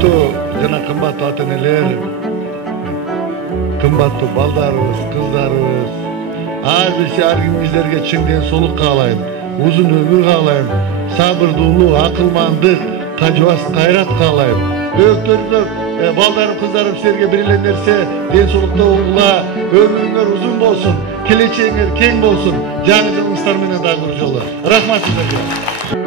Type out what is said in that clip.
Құрметті жана қымбатты ата-энелер, қымбатты балдарыбыз, қыздарыбыз, азырча ар кимиңиздерге чың денсаулык каалайм, узун өмүр каалайм, сабырдуулук, акылмандык, кажыбас кайрат каалайм. Өктөрүңөр, балдарым, кыздарым силерге бир эле нерсе, денсаулыкта болгула, өмүрүңөр узун болсун, келечегиңер кең болсун. Жаңы жылыңыздар менен дагы бир жолу. Рахмат силерге.